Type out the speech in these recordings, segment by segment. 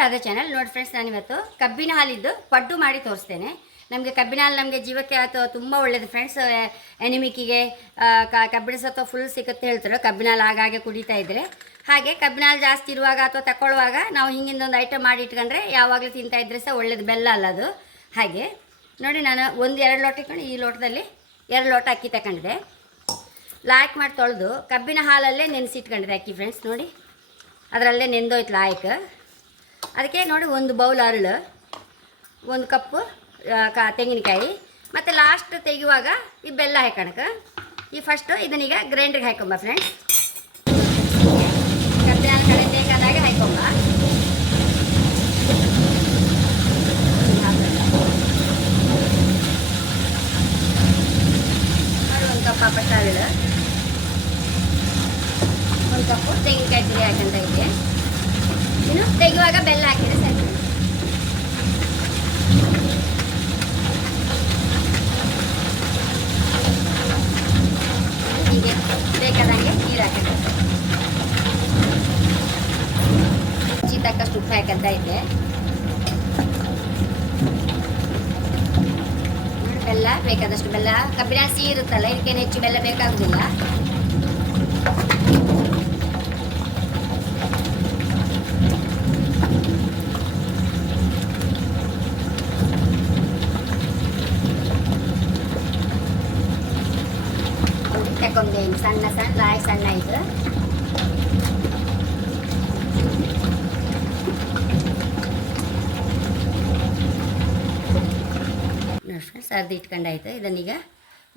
Radha channel ನೋಡಿ friends ನಾನಿವತ್ತು ಕಬ್ಬಿನ ಹಾಲಿದ್ದು ಪಡ್ಡು ಮಾಡಿ ತೋರಿಸ್ತೇನೆ. ನಮಗೆ ಕಬ್ಬಿನ ಹಾಲು ನಮಗೆ ಜೀವಕ್ಕೆ ಅಥವಾ ತುಂಬ ಒಳ್ಳೆಯದು ಫ್ರೆಂಡ್ಸ್ ಎನಿಮಿಕಿಗೆ ಕಬ್ಬಿಣ ಸತ್ವ ಫುಲ್ ಸಿಗುತ್ತೆ ಹೇಳ್ತಾರೆ, ಕಬ್ಬಿನ ಹಾಲು ಆಗಾಗೆ ಕುಡಿತಾ ಇದ್ದರೆ ಹಾಗೆ ಕಬ್ಬಿನ ಹಾಲು ಜಾಸ್ತಿ ಇರುವಾಗ ಅಥವಾ ತಗೊಳ್ಳುವಾಗ ನಾವು ಹಿಂಗಿಂದ ಒಂದು ಐಟಮ್ ಮಾಡಿ ಇಟ್ಕೊಂಡ್ರೆ ಯಾವಾಗಲೂ ತಿಂತಾ ಇದ್ರೆ ಸಹ ಒಳ್ಳೇದು. ಬೆಲ್ಲ ಅಲ್ಲ ಅದು. ಹಾಗೆ, ನೋಡಿ ನಾನು ಒಂದು ಎರಡು ಲೋಟ ಇಟ್ಕೊಂಡು ಈ ಲೋಟದಲ್ಲಿ ಎರಡು ಲೋಟ ಅಕ್ಕಿ ತಗೊಂಡಿದೆ ಲಾಯ್ಕ್ ಮಾಡಿ ತೊಳೆದು ಕಬ್ಬಿನ ಹಾಲಲ್ಲೇ ನೆನೆಸಿಟ್ಕೊಂಡಿದೆ ಅಕ್ಕಿ ಫ್ರೆಂಡ್ಸ್ ನೋಡಿ. ಅದರಲ್ಲೇ ನೆಂದೋಯ್ತು ಲಾಯ್ಕ್ ಅದಕ್ಕೆ ನೋಡಿ ಒಂದು ಬೌಲ್ ಅರಳು, ಒಂದು ಕಪ್ಪು ಕಾ, ತೆಂಗಿನಕಾಯಿ, ಮತ್ತು ಲಾಸ್ಟ್ ತೆಗೆಯುವಾಗ ಈ ಬೆಲ್ಲ ಹಾಕೋಣಕ್ಕೆ. ಈ ಫಸ್ಟು ಇದನ್ನೀಗ ಗ್ರೈಂಡ್ರಿಗೆ ಹಾಕೊಂಬ ಫ್ರೆಂಡ್ಸ್ ಕಬ್ಬಿನ ಕಡೆ ಒಂದು ಕಪ್ ಹಾಪಟ್ಟ ಒಂದು ಕಪ್ಪು ತೆಂಗಿನಕಾಯಿ ತುರಿ ಹಾಕಂತ ಇದೆ ಇನ್ನು ತೆಗೆಯುವಾಗ ಬೆಲ್ಲ ಹಾಕಿದ್ರೆ ಸರಿ. ಹೀಗೆ ಬೇಕಾದಂಗೆ ನೀರು ಹಾಕಿದ್ರೆ ರುಚಿ ತಕ್ಕಷ್ಟು ಉಪ್ಪು ಹಾಕಂತ ಇದೆ ಬೆಲ್ಲ, ಬೇಕಾದಷ್ಟು ಬೆಲ್ಲ. ಕಬ್ಬಿನ ಸಿಹಿ ಇರುತ್ತಲ್ಲ, ಇದಕ್ಕೇನು ಹೆಚ್ಚು ಬೆಲ್ಲ ಬೇಕಾಗುದಿಲ್ಲ. ತಕೊಂಡೇನು ಸಣ್ಣ ಸಣ್ಣ ಲಾಯ್ ಸಣ್ಣ ಇದು ಅರ್ಧ ಇಟ್ಕೊಂಡಾಯ್ತು ಇದನ್ನೀಗ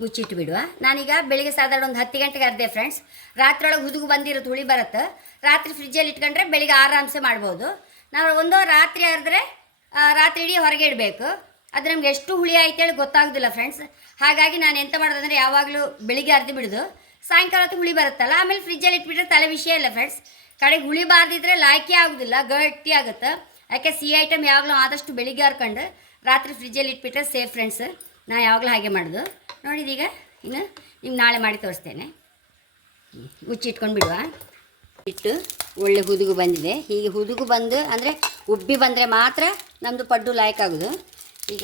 ಮುಚ್ಚಿಟ್ಟು ಬಿಡುವ. ನಾನೀಗ ಬೆಳಿಗ್ಗೆ ಸಾಧಾರಣ ಒಂದು ಹತ್ತು ಗಂಟೆಗೆ ಅರ್ದೆ ಫ್ರೆಂಡ್ಸ್ ರಾತ್ರಿ ಒಳಗೆ ಹುದುಗು ಬಂದಿರೋದು ಹುಳಿ ಬರುತ್ತೆ. ರಾತ್ರಿ ಫ್ರಿಜ್ಜಲ್ಲಿ ಇಟ್ಕೊಂಡ್ರೆ ಬೆಳಿಗ್ಗೆ ಆರಾಮ್ಸೆ ಮಾಡ್ಬೋದು. ನಾವು ಒಂದು ರಾತ್ರಿ ಅರ್ದ್ರೆ ರಾತ್ರಿ ಇಡೀ ಹೊರಗೆ ಇಡಬೇಕು. ಅದು ನಮ್ಗೆ ಎಷ್ಟು ಹುಳಿ ಆಯ್ತು ಹೇಳಿ ಗೊತ್ತಾಗೋದಿಲ್ಲ ಫ್ರೆಂಡ್ಸ್ ಹಾಗಾಗಿ ನಾನು ಎಂತ ಮಾಡೋದಂದ್ರೆ ಯಾವಾಗಲೂ ಬೆಳಿಗ್ಗೆ ಅರ್ದು ಬಿಡೋದು, ಸಾಯಂಕಾಲ ಹೊತ್ತು ಹುಳಿ ಬರುತ್ತಲ್ಲ, ಆಮೇಲೆ ಫ್ರಿಜ್ಜಲ್ಲಿ ಇಟ್ಬಿಟ್ರೆ ತಲೆ ವಿಷಯ ಇಲ್ಲ ಫ್ರೆಂಡ್ಸ್ ಕಡೆಗೆ ಹುಳಿ ಬಾರ್ದಿದ್ರೆ ಲಾಯ್ಕೆ ಆಗೋದಿಲ್ಲ, ಗಟ್ಟಿ ಆಗುತ್ತೆ. ಯಾಕೆ ಸಿಹಿ ಐಟಮ್ ಯಾವಾಗಲೂ ಆದಷ್ಟು ಬೆಳಿಗ್ಗೆ ಹರ್ಕೊಂಡು ರಾತ್ರಿ ಫ್ರಿಜ್ಜಲ್ಲಿ ಇಟ್ಬಿಟ್ರೆ ಸೇಫ್ ಫ್ರೆಂಡ್ಸ್ ನಾ ಯಾವಾಗಲೂ ಹಾಗೆ ಮಾಡೋದು. ನೋಡಿದೀಗ ಇನ್ನು ನಿಮ್ಗೆ ನಾಳೆ ಮಾಡಿ ತೋರಿಸ್ತೇನೆ. ಮುಚ್ಚಿಟ್ಕೊಂಡು ಬಿಡುವ. ಇಟ್ಟು ಒಳ್ಳೆ ಹುದುಗು ಬಂದಿದೆ. ಹೀಗೆ ಹುದುಗು ಬಂದು ಅಂದರೆ ಉಬ್ಬಿ ಬಂದರೆ ಮಾತ್ರ ನಮ್ಮದು ಪಡ್ಡು ಲಾಯ್ಕ್ ಆಗೋದು. ಈಗ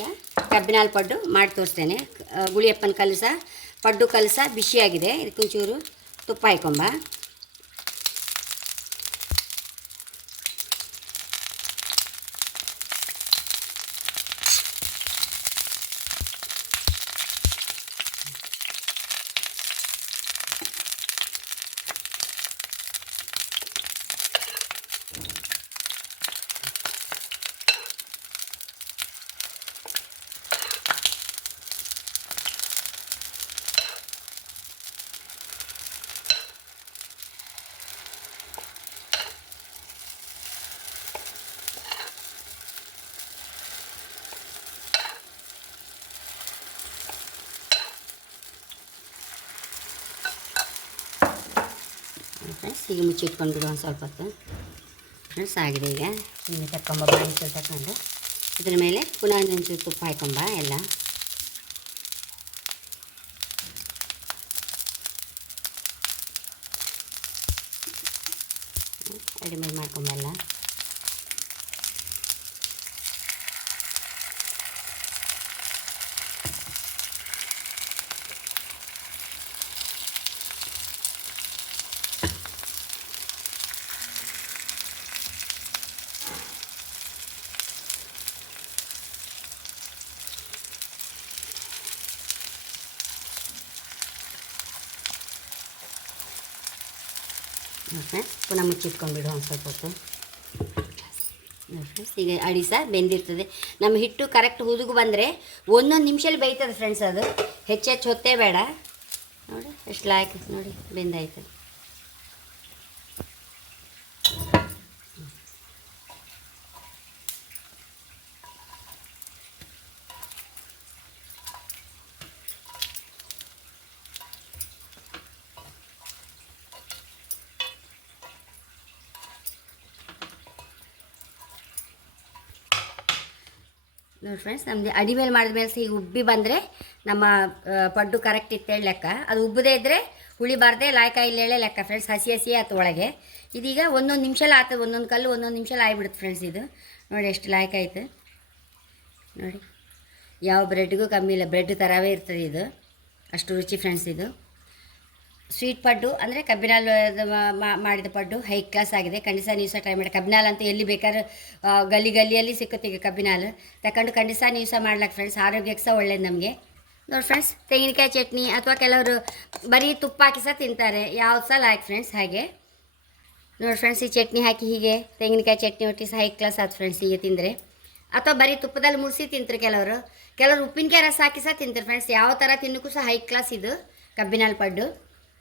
ಕಬ್ಬಿನ ಹಾಲು ಪಡ್ಡು ಮಾಡಿ ತೋರಿಸ್ತೇನೆ. ಗುಳಿಯಪ್ಪನ ಕಲಸ ಪಡ್ಡು ಕಲಸ ಬಿಸಿಯಾಗಿದೆ. ಇದಕ್ಕೊಂಚೂರು ತುಪ್ಪ ಹಾಕೊಂಬ. ಫ್ರೆಂಡ್ಸ್, ಈಗ ಮುಚ್ಚಿಟ್ಕೊಂಡು ಒಂದು ಸ್ವಲ್ಪ ಹೊತ್ತು. ಫ್ರೆಂಡ್ಸ್, ಆಗಿದೆ ಈಗ. ಹಿಂಗೆ ತಕ್ಕೊಂಬ ಬಾಣಿಸಲು ತಗೊಂಡು ಇದ್ರ ಮೇಲೆ ಪುನಃ ಒಂಚೂರು ತುಪ್ಪ ಹಾಕೊಂಬ, ಎಲ್ಲ. ರೆಡಿಮೇಡ್ ಮಾಡ್ಕೊಂಬಲ್ಲ ಫ್ರೆಂಡ್ಸ್ ಪುನಃ ಮುಚ್ಚಿಟ್ಕೊಂಡ್ಬಿಡು ಒಂದು ಸ್ವಲ್ಪ ಹೊತ್ತು. ಫ್ರೆಂಡ್ಸ್ ಈಗ ಅಡಿ ಸಹ ಬೆಂದಿರ್ತದೆ. ನಮ್ಮ ಹಿಟ್ಟು ಕರೆಕ್ಟ್ ಹುದುಗು ಬಂದರೆ ಒಂದೊಂದು ನಿಮಿಷದಲ್ಲಿ ಬೇಯ್ತದೆ ಫ್ರೆಂಡ್ಸ್ ಅದು. ಹೆಚ್ಚೆಚ್ಚು ಹೊತ್ತೇ ಬೇಡ. ನೋಡಿ, ಎಷ್ಟು ಲಾಯ್ಕ್ ನೋಡಿ ಬೆಂದಾಯ್ತು ನೋಡಿ ಫ್ರೆಂಡ್ಸ್ ನಮಗೆ ಅಡಿ ಮೇಲೆ ಮಾಡಿದ ಮೇಲೆ ಸಹ ಉಬ್ಬಿ ಬಂದರೆ ನಮ್ಮ ಪಡ್ಡು ಕರೆಕ್ಟ್ ಇತ್ತು ಲೆಕ್ಕ. ಅದು ಉಬ್ಬದೇ ಇದ್ದರೆ ಹುಳಿ ಲಾಯ್ಕ ಇಲ್ಲೇಳೆ ಲೆಕ್ಕ ಫ್ರೆಂಡ್ಸ್ ಹಸಿ ಹಸಿ ಆಯ್ತು ಒಳಗೆ. ಇದೀಗ ಒಂದೊಂದು ನಿಮಿಷಲ್ಲಿ ಆಯ್ತು ಒಂದೊಂದು ಕಲ್ಲು, ಒಂದೊಂದು ನಿಮಿಷಲ್ಲಿ ಆಗಿಬಿಡುತ್ತೆ ಫ್ರೆಂಡ್ಸ್ ಇದು. ನೋಡಿ ಎಷ್ಟು ಲಾಯ್ಕ ಆಯ್ತು. ನೋಡಿ, ಯಾವ ಬ್ರೆಡ್ಗೂ ಕಮ್ಮಿ ಇಲ್ಲ ಬ್ರೆಡ್ ಥರವೇ ಇರ್ತದೆ ಇದು. ಅಷ್ಟು ರುಚಿ ಫ್ರೆಂಡ್ಸ್ ಇದು. ಸ್ವೀಟ್ ಪಡ್ಡು, ಅಂದರೆ ಕಬ್ಬಿನಾಲ್ ಮಾಡಿದ ಪಡ್ಡು ಹೈ ಕ್ಲಾಸ್ ಆಗಿದೆ. ಖಂಡಿತ ನೀವು ಸಹ ಟ್ರೈ ಮಾಡಿ. ಕಬ್ಬಿನಾಲ್ ಅಂತ ಎಲ್ಲಿ ಬೇಕಾದ್ರೆ ಗಲ್ಲಿ ಗಲ್ಲಿಯಲ್ಲಿ ಸಿಕ್ಕುತ್ತೆ ಈಗ ಕಬ್ಬಿನಾಲ್. ತಗೊಂಡು ಖಂಡಿತ ನೀವು ಸಹ ಮಾಡ್ಲಾಕ ಫ್ರೆಂಡ್ಸ್ ಆರೋಗ್ಯಕ್ಕೆ ಸಹ ಒಳ್ಳೇದು ನಮಗೆ. ನೋಡಿ ಫ್ರೆಂಡ್ಸ್ ತೆಂಗಿನಕಾಯಿ ಚಟ್ನಿ ಅಥವಾ ಕೆಲವರು ಬರೀ ತುಪ್ಪ ಹಾಕಿ ಸಹ ತಿಂತಾರೆ. ಯಾವ್ದು ಸಹ ಲಾಯ್ಕ್ ಫ್ರೆಂಡ್ಸ್ ಹಾಗೆ. ನೋಡಿ ಫ್ರೆಂಡ್ಸ್ ಈ ಚಟ್ನಿ ಹಾಕಿ ಹೀಗೆ, ತೆಂಗಿನಕಾಯಿ ಚಟ್ನಿ ಒಟ್ಟಿ ಸಹ ಹೈ ಕ್ಲಾಸ್ ಆಯ್ತು ಫ್ರೆಂಡ್ಸ್ ಹೀಗೆ ತಿಂದರೆ. ಅಥವಾ ಬರೀ ತುಪ್ಪದಲ್ಲಿ ಮುಡಿಸಿ ತಿಂತಾರೆ ಕೆಲವರು. ಕೆಲವರು ಉಪ್ಪಿನಕಾಯಿ ರಸ ಹಾಕಿ ಸಹ ತಿಂತಾರೆ ಫ್ರೆಂಡ್ಸ್ ಯಾವ ಥರ ತಿನ್ನೋಕ್ಕೂ ಸಹ ಹೈ ಕ್ಲಾಸ್ ಇದು ಕಬ್ಬಿನಲ್ಲಿ ಪಡ್ಡು.